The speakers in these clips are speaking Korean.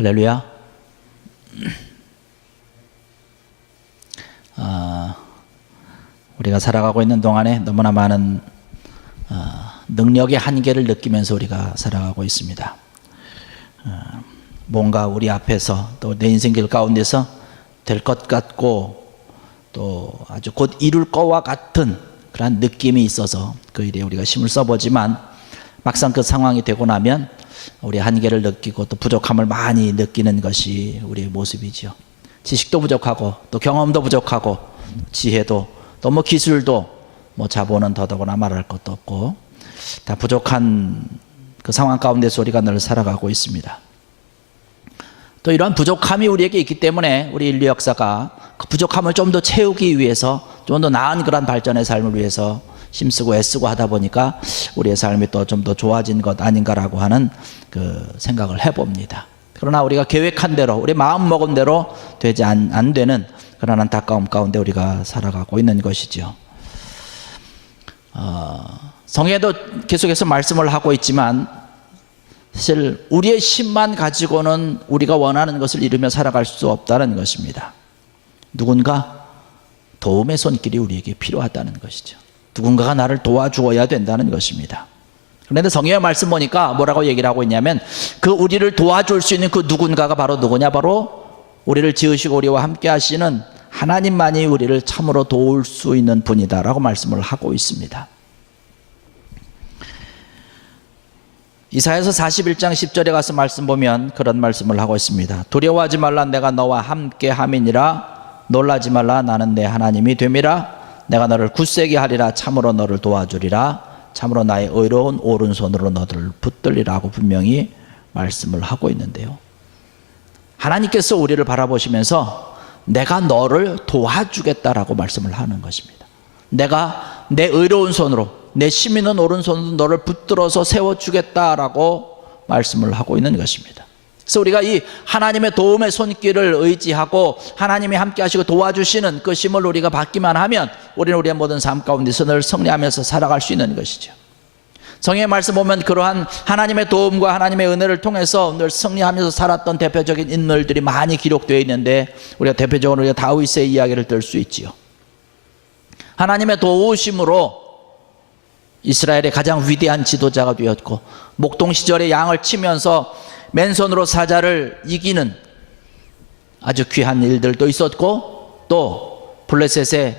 할렐루야. 우리가 살아가고 있는 동안에 너무나 많은 능력의 한계를 느끼면서 우리가 살아가고 있습니다. 뭔가 우리 앞에서 또 내 인생길 가운데서 될 것 같고 또 아주 곧 이룰 것과 같은 그런 느낌이 있어서 그 일에 우리가 힘을 써보지만 막상 그 상황이 되고 나면 우리 한계를 느끼고 또 부족함을 많이 느끼는 것이 우리의 모습이죠. 지식도 부족하고 또 경험도 부족하고 지혜도 또 뭐 기술도 뭐 자본은 더더구나 말할 것도 없고 다 부족한 그 상황 가운데서 우리가 늘 살아가고 있습니다. 또 이러한 부족함이 우리에게 있기 때문에 우리 인류 역사가 그 부족함을 좀 더 채우기 위해서 좀 더 나은 그런 발전의 삶을 위해서 힘쓰고 애쓰고 하다 보니까 우리의 삶이 또 좀 더 좋아진 것 아닌가라고 하는 그 생각을 해봅니다. 그러나 우리가 계획한 대로 우리 마음 먹은 대로 되지 안 되는 그런 안타까움 가운데 우리가 살아가고 있는 것이죠. 성경에도 계속해서 말씀을 하고 있지만 사실 우리의 힘만 가지고는 우리가 원하는 것을 이루며 살아갈 수 없다는 것입니다. 누군가 도움의 손길이 우리에게 필요하다는 것이죠. 누군가가 나를 도와주어야 된다는 것입니다. 그런데 성경의 말씀 보니까 뭐라고 얘기를 하고 있냐면 그 우리를 도와줄 수 있는 그 누군가가 바로 누구냐? 바로 우리를 지으시고 우리와 함께 하시는 하나님만이 우리를 참으로 도울 수 있는 분이다라고 말씀을 하고 있습니다. 이사야서 41장 10절에 가서 말씀 보면 그런 말씀을 하고 있습니다. 두려워하지 말라, 내가 너와 함께 함이니라. 놀라지 말라, 나는 내 하나님이 됨이라. 내가 너를 굳세게 하리라. 참으로 너를 도와주리라. 참으로 나의 의로운 오른손으로 너를 붙들리라고 분명히 말씀을 하고 있는데요, 하나님께서 우리를 바라보시면서 내가 너를 도와주겠다라고 말씀을 하는 것입니다. 내가 내 의로운 손으로, 내 힘 있는 오른손으로 너를 붙들어서 세워주겠다라고 말씀을 하고 있는 것입니다. 그래서 우리가 이 하나님의 도움의 손길을 의지하고 하나님이 함께 하시고 도와주시는 그 힘을 우리가 받기만 하면 우리는 우리의 모든 삶 가운데서 늘 승리하면서 살아갈 수 있는 것이죠. 성경의 말씀 보면 그러한 하나님의 도움과 하나님의 은혜를 통해서 늘 승리하면서 살았던 대표적인 인물들이 많이 기록되어 있는데 우리가 대표적으로 우리가 다윗의 이야기를 들 수 있지요. 하나님의 도우심으로 이스라엘의 가장 위대한 지도자가 되었고 목동 시절에 양을 치면서 맨손으로 사자를 이기는 아주 귀한 일들도 있었고 또 블레셋의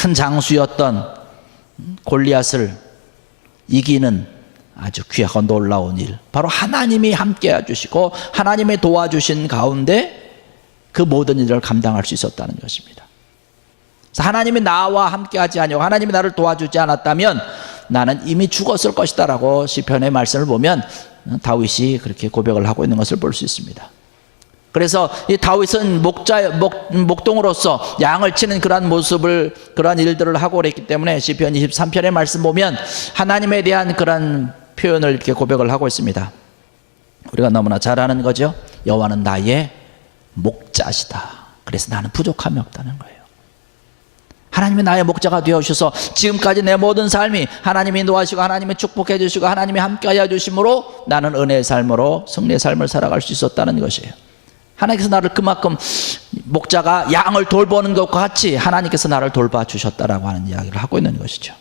큰 장수였던 골리앗을 이기는 아주 귀하고 놀라운 일, 바로 하나님이 함께 해주시고 하나님이 도와주신 가운데 그 모든 일을 감당할 수 있었다는 것입니다. 하나님이 나와 함께 하지 아니하고 하나님이 나를 도와주지 않았다면 나는 이미 죽었을 것이다 라고 시편의 말씀을 보면 다윗이 그렇게 고백을 하고 있는 것을 볼 수 있습니다. 그래서 이 다윗은 목동으로서 양을 치는 그러한 모습을, 그러한 일들을 하고 그랬기 때문에 시편 23편의 말씀 보면 하나님에 대한 그런 표현을 이렇게 고백을 하고 있습니다. 우리가 너무나 잘 아는 거죠. 여호와는 나의 목자시다. 그래서 나는 부족함이 없다는 거예요. 하나님이 나의 목자가 되어주셔서 지금까지 내 모든 삶이 하나님이 인도하시고 하나님이 축복해 주시고 하나님이 함께하여 주심으로 나는 은혜의 삶으로 승리의 삶을 살아갈 수 있었다는 것이에요. 하나님께서 나를 그만큼 목자가 양을 돌보는 것과 같이 하나님께서 나를 돌봐주셨다라고 하는 이야기를 하고 있는 것이죠.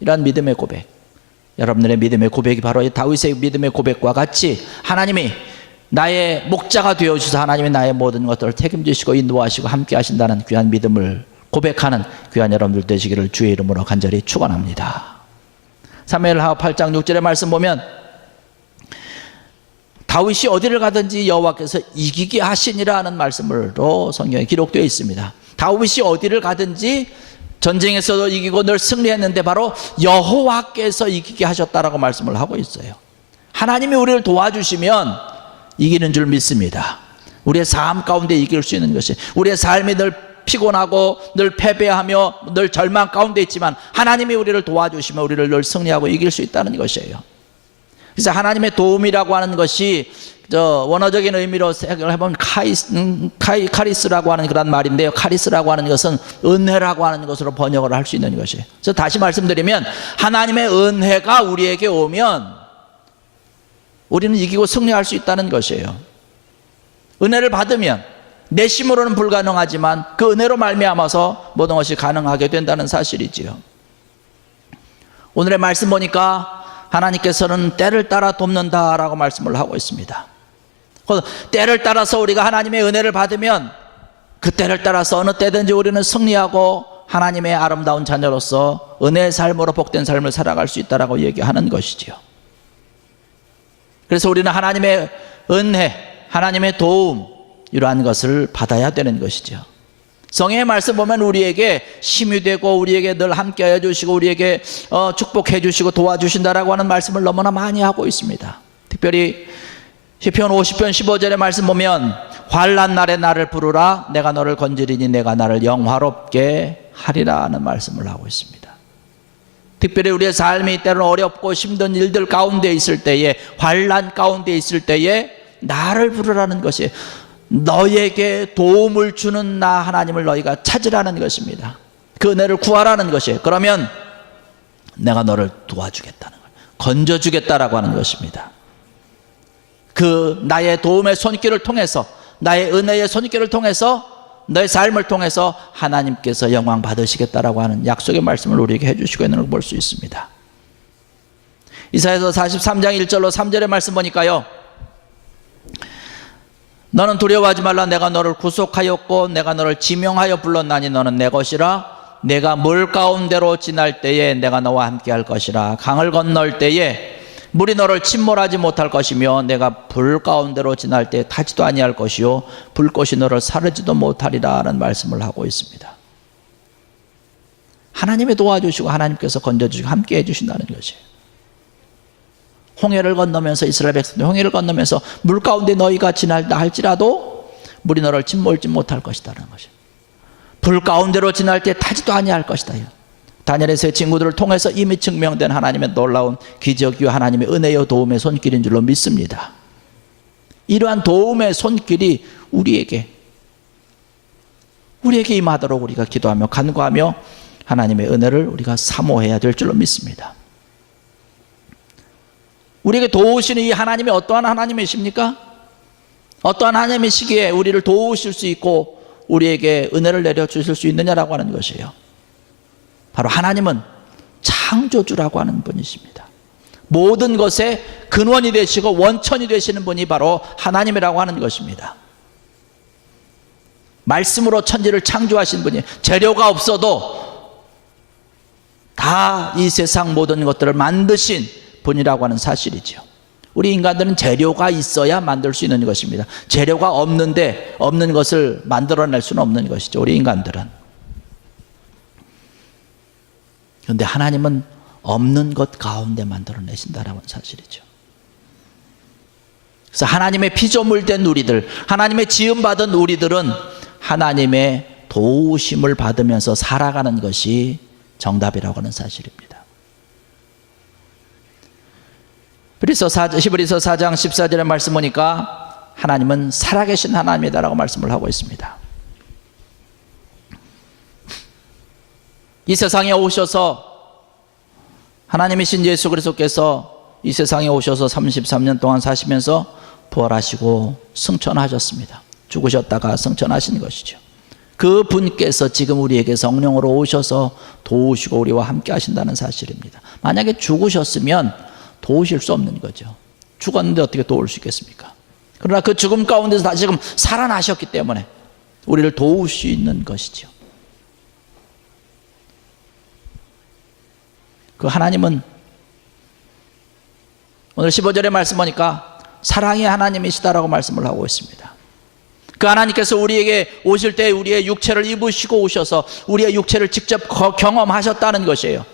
이러한 믿음의 고백, 여러분들의 믿음의 고백이 바로 다윗의 믿음의 고백과 같이 하나님이 나의 목자가 되어주셔서 하나님이 나의 모든 것들을 책임지시고 인도하시고 함께 하신다는 귀한 믿음을 고백하는 귀한 여러분들 되시기를 주의 이름으로 간절히 축원합니다. 사무엘하 8장 6절의 말씀 보면 다윗이 어디를 가든지 여호와께서 이기게 하시니라 하는 말씀으로 성경에 기록되어 있습니다. 다윗이 어디를 가든지 전쟁에서도 이기고 늘 승리했는데 바로 여호와께서 이기게 하셨다라고 말씀을 하고 있어요. 하나님이 우리를 도와주시면 이기는 줄 믿습니다. 우리의 삶 가운데 이길 수 있는 것이, 우리의 삶이 늘 피곤하고 늘 패배하며 늘 절망 가운데 있지만 하나님이 우리를 도와주시면 우리를 늘 승리하고 이길 수 있다는 것이에요. 그래서 하나님의 도움이라고 하는 것이 원어적인 의미로 생각을 해보면 카리스라고 하는 그런 말인데요, 카리스라고 하는 것은 은혜라고 하는 것으로 번역을 할 수 있는 것이에요. 그래서 다시 말씀드리면 하나님의 은혜가 우리에게 오면 우리는 이기고 승리할 수 있다는 것이에요. 은혜를 받으면 내 힘으로는 불가능하지만 그 은혜로 말미암아서 모든 것이 가능하게 된다는 사실이지요. 오늘의 말씀 보니까 하나님께서는 때를 따라 돕는다라고 말씀을 하고 있습니다. 때를 따라서 우리가 하나님의 은혜를 받으면 그 때를 따라서 어느 때든지 우리는 승리하고 하나님의 아름다운 자녀로서 은혜의 삶으로 복된 삶을 살아갈 수 있다라고 얘기하는 것이지요. 그래서 우리는 하나님의 은혜, 하나님의 도움, 이러한 것을 받아야 되는 것이죠. 성경의 말씀 보면 우리에게 힘이 되고 우리에게 늘 함께해 주시고 우리에게 축복해 주시고 도와주신다라고 하는 말씀을 너무나 많이 하고 있습니다. 특별히 시편 50편 15절의 말씀 보면 환난 날에 나를 부르라 내가 너를 건지리니 내가 나를 영화롭게 하리라 하는 말씀을 하고 있습니다. 특별히 우리의 삶이 때로는 어렵고 힘든 일들 가운데 있을 때에, 환난 가운데 있을 때에 나를 부르라는 것이, 너에게 도움을 주는 나 하나님을 너희가 찾으라는 것입니다. 그 은혜를 구하라는 것이에요. 그러면 내가 너를 도와주겠다는 거예요. 건져주겠다라고 하는 것입니다. 그 나의 도움의 손길을 통해서, 나의 은혜의 손길을 통해서, 너의 삶을 통해서 하나님께서 영광 받으시겠다라고 하는 약속의 말씀을 우리에게 해주시고 있는 걸 볼 수 있습니다. 이사야서 43장 1절로 3절의 말씀 보니까요, 너는 두려워하지 말라 내가 너를 구속하였고 내가 너를 지명하여 불렀나니 너는 내 것이라. 내가 물 가운데로 지날 때에 내가 너와 함께 할 것이라. 강을 건널 때에 물이 너를 침몰하지 못할 것이며 내가 불 가운데로 지날 때에 타지도 아니할 것이요 불꽃이 너를 사르지도 못하리라 하는 말씀을 하고 있습니다. 하나님이 도와주시고 하나님께서 건져주시고 함께 해주신다는 것이에요. 홍해를 건너면서, 이스라엘 백성들 홍해를 건너면서 물 가운데 너희가 지날다 할지라도 물이 너를 침몰지 못할 것이다라는 것이에요. 불 가운데로 지날 때 타지도 아니할 것이다. 다니엘의 세 친구들을 통해서 이미 증명된 하나님의 놀라운 기적이요 하나님의 은혜요 도움의 손길인 줄로 믿습니다. 이러한 도움의 손길이 우리에게 임하도록 우리가 기도하며 간구하며 하나님의 은혜를 우리가 사모해야 될 줄로 믿습니다. 우리에게 도우시는 이 하나님이 어떠한 하나님이십니까? 어떠한 하나님이시기에 우리를 도우실 수 있고 우리에게 은혜를 내려주실 수 있느냐라고 하는 것이에요. 바로 하나님은 창조주라고 하는 분이십니다. 모든 것의 근원이 되시고 원천이 되시는 분이 바로 하나님이라고 하는 것입니다. 말씀으로 천지를 창조하신 분이, 재료가 없어도 다 이 세상 모든 것들을 만드신 분이라고 하는 사실이죠. 우리 인간들은 재료가 있어야 만들 수 있는 것입니다. 재료가 없는데 없는 것을 만들어낼 수는 없는 것이죠, 우리 인간들은. 그런데 하나님은 없는 것 가운데 만들어내신다라는 사실이죠. 그래서 하나님의 피조물 된 우리들, 하나님의 지음받은 우리들은 하나님의 도우심을 받으면서 살아가는 것이 정답이라고 하는 사실입니다. 히브리서 4장 14절의 말씀 보니까 하나님은 살아계신 하나님이다라고 말씀을 하고 있습니다. 이 세상에 오셔서, 하나님이신 예수 그리스도께서 이 세상에 오셔서 33년 동안 사시면서 부활하시고 승천하셨습니다. 죽으셨다가 승천하신 것이죠. 그 분께서 지금 우리에게 성령으로 오셔서 도우시고 우리와 함께 하신다는 사실입니다. 만약에 죽으셨으면 도우실 수 없는 거죠. 죽었는데 어떻게 도울 수 있겠습니까? 그러나 그 죽음 가운데서 다시금 살아나셨기 때문에 우리를 도울 수 있는 것이죠. 그 하나님은 오늘 15절의 말씀 보니까 사랑의 하나님이시다라고 말씀을 하고 있습니다. 그 하나님께서 우리에게 오실 때 우리의 육체를 입으시고 오셔서 우리의 육체를 직접 경험하셨다는 것이에요.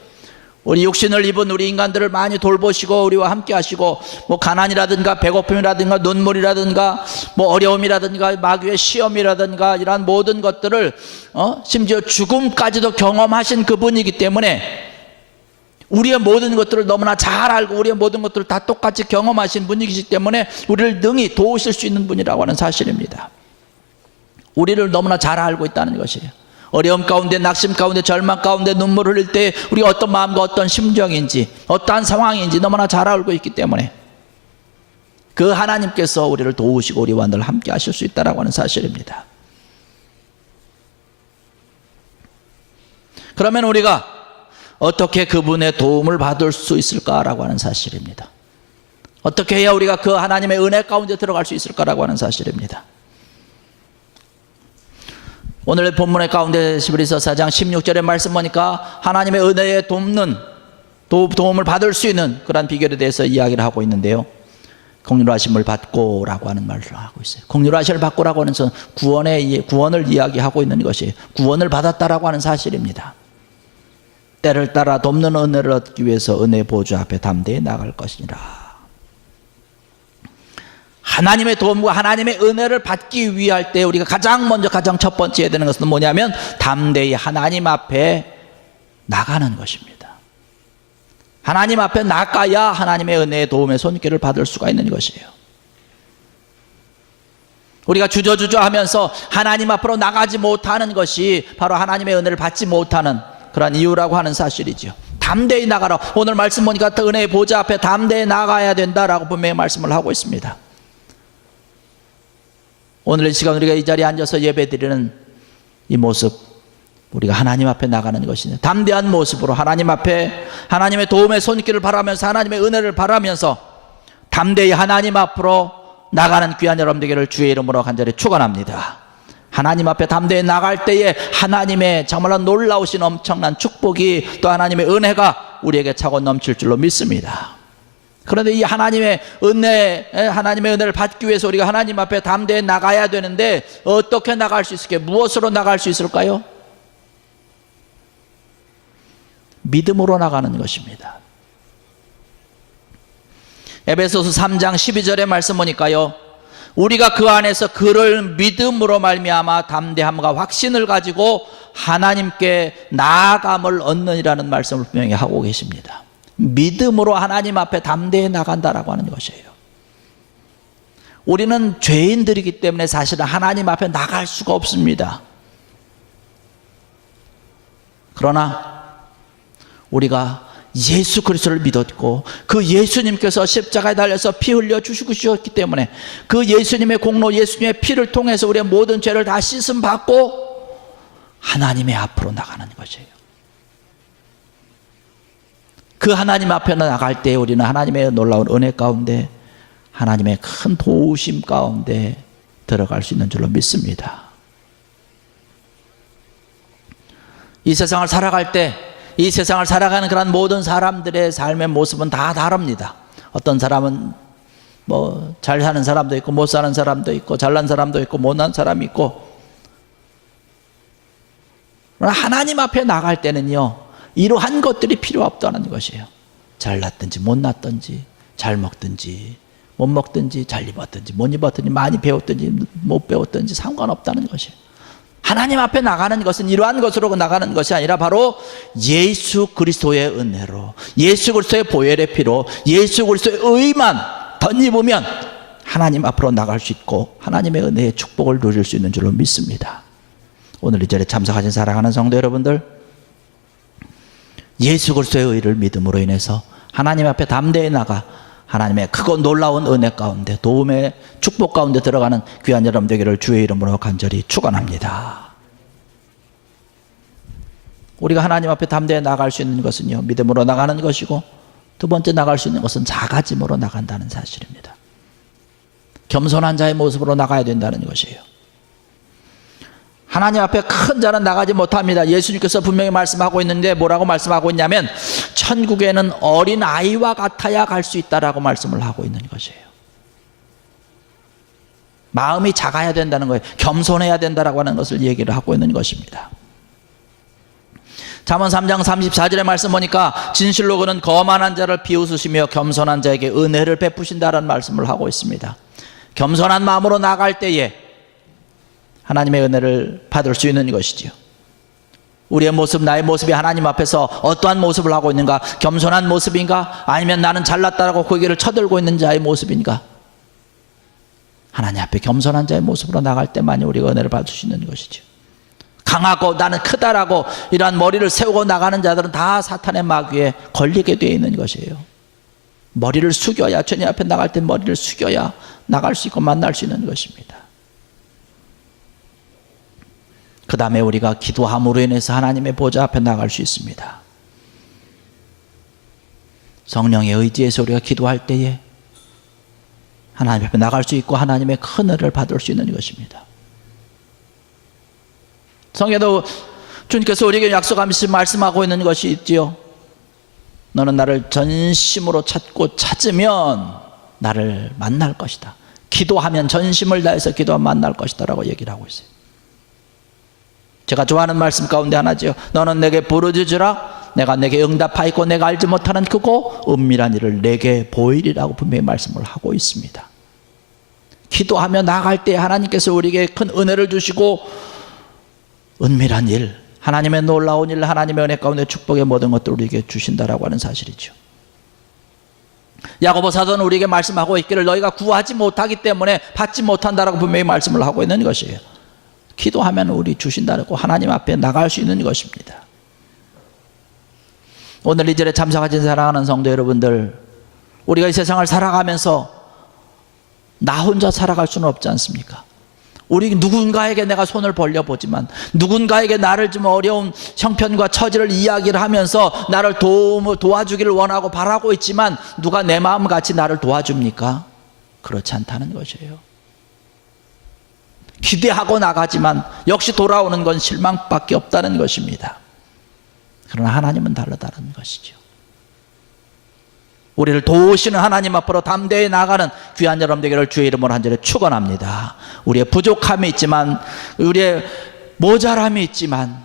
우리 육신을 입은 우리 인간들을 많이 돌보시고 우리와 함께 하시고, 뭐 가난이라든가 배고픔이라든가 눈물이라든가 뭐 어려움이라든가 마귀의 시험이라든가 이러한 모든 것들을 심지어 죽음까지도 경험하신 그분이기 때문에 우리의 모든 것들을 너무나 잘 알고 우리의 모든 것들을 다 똑같이 경험하신 분이기 때문에 우리를 능히 도우실 수 있는 분이라고 하는 사실입니다. 우리를 너무나 잘 알고 있다는 것이에요. 어려움 가운데, 낙심 가운데, 절망 가운데 눈물을 흘릴 때 우리가 어떤 마음과 어떤 심정인지, 어떠한 상황인지 너무나 잘 알고 있기 때문에 그 하나님께서 우리를 도우시고 우리와 늘 함께 하실 수 있다라고 하는 사실입니다. 그러면 우리가 어떻게 그분의 도움을 받을 수 있을까라고 하는 사실입니다. 어떻게 해야 우리가 그 하나님의 은혜 가운데 들어갈 수 있을까라고 하는 사실입니다. 오늘 본문의 가운데 히브리서 4장 16절의 말씀 보니까 하나님의 은혜에 도움을 받을 수 있는 그런 비결에 대해서 이야기를 하고 있는데요. 긍휼하심을 받고라고 하는 말을 하고 있어요. 긍휼하심을 받고라고 하는 것은 구원을 이야기하고 있는 것이 구원을 받았다라고 하는 사실입니다. 때를 따라 돕는 은혜를 얻기 위해서 은혜 보좌 앞에 담대히 나갈 것이니라. 하나님의 도움과 하나님의 은혜를 받기 위할 때 우리가 가장 첫 번째 해야 되는 것은 뭐냐면 담대히 하나님 앞에 나가는 것입니다. 하나님 앞에 나가야 하나님의 은혜의 도움의 손길을 받을 수가 있는 것이에요. 우리가 주저주저 하면서 하나님 앞으로 나가지 못하는 것이 바로 하나님의 은혜를 받지 못하는 그런 이유라고 하는 사실이죠. 담대히 나가라. 오늘 말씀 보니까 은혜의 보좌 앞에 담대히 나가야 된다라고 분명히 말씀을 하고 있습니다. 오늘 이 시간 우리가 이 자리에 앉아서 예배드리는 이 모습, 우리가 하나님 앞에 나가는 것이네. 담대한 모습으로 하나님 앞에 하나님의 도움의 손길을 바라면서 하나님의 은혜를 바라면서 담대히 하나님 앞으로 나가는 귀한 여러분 되기를 주의 이름으로 간절히 축원합니다. 하나님 앞에 담대히 나갈 때에 하나님의 정말로 놀라우신 엄청난 축복이 또 하나님의 은혜가 우리에게 차고 넘칠 줄로 믿습니다. 그런데 이 하나님의 은혜를 받기 위해서 우리가 하나님 앞에 담대히 나가야 되는데 어떻게 나갈 수 있을까요? 무엇으로 나갈 수 있을까요? 믿음으로 나가는 것입니다. 에베소서 3장 12절의 말씀 보니까요, 우리가 그 안에서 그를 믿음으로 말미암아 담대함과 확신을 가지고 하나님께 나아감을 얻느니라는 말씀을 분명히 하고 계십니다. 믿음으로 하나님 앞에 담대히 나간다라고 하는 것이에요. 우리는 죄인들이기 때문에 사실은 하나님 앞에 나갈 수가 없습니다. 그러나 우리가 예수 그리스도를 믿었고 그 예수님께서 십자가에 달려서 피 흘려 주시기 때문에 그 예수님의 공로, 예수님의 피를 통해서 우리의 모든 죄를 다 씻음 받고 하나님의 앞으로 나가는 것이에요. 그 하나님 앞에 나갈 때 우리는 하나님의 놀라운 은혜 가운데 하나님의 큰 도우심 가운데 들어갈 수 있는 줄로 믿습니다. 이 세상을 살아갈 때 이 세상을 살아가는 그런 모든 사람들의 삶의 모습은 다 다릅니다. 어떤 사람은 뭐 잘 사는 사람도 있고 못 사는 사람도 있고 잘난 사람도 있고 못난 사람이 있고, 그러나 하나님 앞에 나갈 때는요 이러한 것들이 필요 없다는 것이에요. 잘났든지 못났든지 잘 먹든지 못 먹든지 잘 입었든지 못 입었든지 많이 배웠든지 못 배웠든지 상관없다는 것이에요. 하나님 앞에 나가는 것은 이러한 것으로 나가는 것이 아니라 바로 예수 그리스도의 은혜로, 예수 그리스도의 보혈의 피로, 예수 그리스도의 의만 덧입으면 하나님 앞으로 나갈 수 있고 하나님의 은혜의 축복을 누릴 수 있는 줄로 믿습니다. 오늘 이 자리에 참석하신 사랑하는 성도 여러분들, 예수 그리스도의 의를 믿음으로 인해서 하나님 앞에 담대히 나가 하나님의 크고 놀라운 은혜 가운데 도움의 축복 가운데 들어가는 귀한 여러분 되기를 주의 이름으로 간절히 축원합니다. 우리가 하나님 앞에 담대히 나갈 수 있는 것은요 믿음으로 나가는 것이고, 두 번째 나갈 수 있는 것은 작아짐으로 나간다는 사실입니다. 겸손한 자의 모습으로 나가야 된다는 것이에요. 하나님 앞에 큰 자는 나가지 못합니다. 예수님께서 분명히 말씀하고 있는데 뭐라고 말씀하고 있냐면 천국에는 어린 아이와 같아야 갈 수 있다라고 말씀을 하고 있는 것이에요. 마음이 작아야 된다는 거예요. 겸손해야 된다라고 하는 것을 얘기를 하고 있는 것입니다. 잠언 3장 34절의 말씀 보니까 진실로 그는 거만한 자를 비웃으시며 겸손한 자에게 은혜를 베푸신다라는 말씀을 하고 있습니다. 겸손한 마음으로 나갈 때에 하나님의 은혜를 받을 수 있는 것이지요. 우리의 모습, 나의 모습이 하나님 앞에서 어떠한 모습을 하고 있는가? 겸손한 모습인가? 아니면 나는 잘났다라고 고개를 쳐들고 있는 자의 모습인가? 하나님 앞에 겸손한 자의 모습으로 나갈 때만이 우리가 은혜를 받을 수 있는 것이죠. 강하고 나는 크다라고 이러한 머리를 세우고 나가는 자들은 다 사탄의 마귀에 걸리게 되어 있는 것이에요. 머리를 숙여야, 주님 앞에 나갈 때 머리를 숙여야 나갈 수 있고 만날 수 있는 것입니다. 그 다음에 우리가 기도함으로 인해서 하나님의 보좌 앞에 나갈 수 있습니다. 성령의 의지에서 우리가 기도할 때에 하나님 앞에 나갈 수 있고 하나님의 큰 은혜를 받을 수 있는 것입니다. 성경에도 주님께서 우리에게 약속하면서 말씀하고 있는 것이 있지요. 너는 나를 전심으로 찾고 찾으면 나를 만날 것이다. 기도하면, 전심을 다해서 기도하면 만날 것이다 라고 얘기를 하고 있어요. 제가 좋아하는 말씀 가운데 하나죠. 너는 내게 부르짖으라 내가 내게 응답하였고 내가 알지 못하는 크고 은밀한 일을 내게 보이리라고 분명히 말씀을 하고 있습니다. 기도하며 나아갈 때 하나님께서 우리에게 큰 은혜를 주시고 은밀한 일, 하나님의 놀라운 일, 하나님의 은혜 가운데 축복의 모든 것들을 우리에게 주신다라고 하는 사실이죠. 야고보 사도는 우리에게 말씀하고 있기를 너희가 구하지 못하기 때문에 받지 못한다라고 분명히 말씀을 하고 있는 것이에요. 기도하면 우리 주신다고 하나님 앞에 나갈 수 있는 것입니다. 오늘 이 절에 참석하신 사랑하는 성도 여러분들, 우리가 이 세상을 살아가면서 나 혼자 살아갈 수는 없지 않습니까? 우리 누군가에게 내가 손을 벌려보지만, 누군가에게 나를 좀 어려운 형편과 처지를 이야기를 하면서 나를 도와주기를 원하고 바라고 있지만 누가 내 마음같이 나를 도와줍니까? 그렇지 않다는 것이에요. 기대하고 나가지만 역시 돌아오는 건 실망밖에 없다는 것입니다. 그러나 하나님은 다르다는 것이죠. 우리를 도우시는 하나님 앞으로 담대히 나가는 귀한 여러분 되기를 주의 이름으로 한 절에 축원합니다. 우리의 부족함이 있지만, 우리의 모자람이 있지만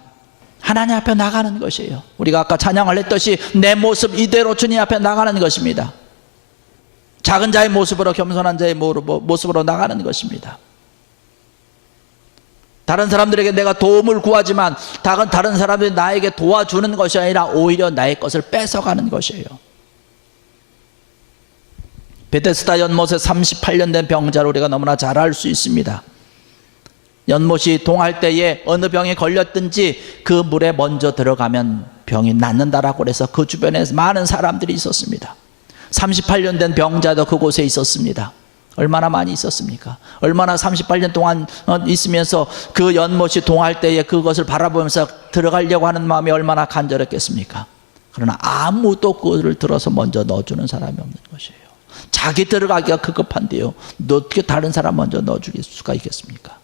하나님 앞에 나가는 것이에요. 우리가 아까 찬양을 했듯이 내 모습 이대로 주님 앞에 나가는 것입니다. 작은 자의 모습으로, 겸손한 자의 모습으로 나가는 것입니다. 다른 사람들에게 내가 도움을 구하지만 다른 사람들이 나에게 도와주는 것이 아니라 오히려 나의 것을 뺏어가는 것이에요. 베데스다 연못에 38년 된 병자를 우리가 너무나 잘 알 수 있습니다. 연못이 동할 때에 어느 병에 걸렸든지 그 물에 먼저 들어가면 병이 낫는다라고 해서 그 주변에 많은 사람들이 있었습니다. 38년 된 병자도 그곳에 있었습니다. 얼마나 많이 있었습니까? 얼마나 38년 동안 있으면서 그 연못이 동할 때에 그것을 바라보면서 들어가려고 하는 마음이 얼마나 간절했겠습니까? 그러나 아무도 그것을 들어서 먼저 넣어주는 사람이 없는 것이에요. 자기 들어가기가 급급한데요, 어떻게 다른 사람 먼저 넣어줄 수가 있겠습니까?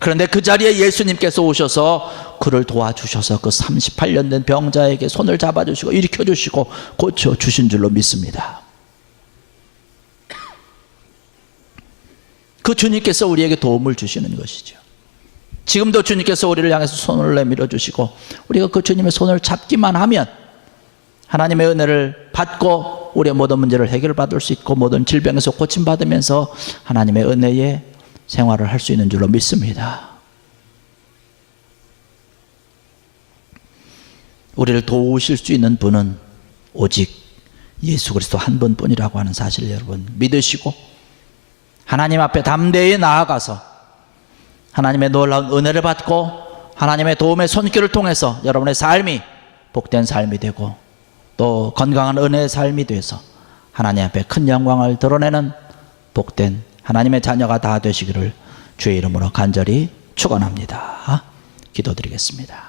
그런데 그 자리에 예수님께서 오셔서 그를 도와주셔서 그 38년 된 병자에게 손을 잡아주시고 일으켜주시고 고쳐주신 줄로 믿습니다. 그 주님께서 우리에게 도움을 주시는 것이죠. 지금도 주님께서 우리를 향해서 손을 내밀어 주시고 우리가 그 주님의 손을 잡기만 하면 하나님의 은혜를 받고 우리의 모든 문제를 해결받을 수 있고 모든 질병에서 고침받으면서 하나님의 은혜의 생활을 할 수 있는 줄로 믿습니다. 우리를 도우실 수 있는 분은 오직 예수 그리스도 한 분뿐이라고 하는 사실을 여러분 믿으시고 하나님 앞에 담대히 나아가서 하나님의 놀라운 은혜를 받고 하나님의 도움의 손길을 통해서 여러분의 삶이 복된 삶이 되고 또 건강한 은혜의 삶이 돼서 하나님 앞에 큰 영광을 드러내는 복된 하나님의 자녀가 다 되시기를 주의 이름으로 간절히 축원합니다. 기도드리겠습니다.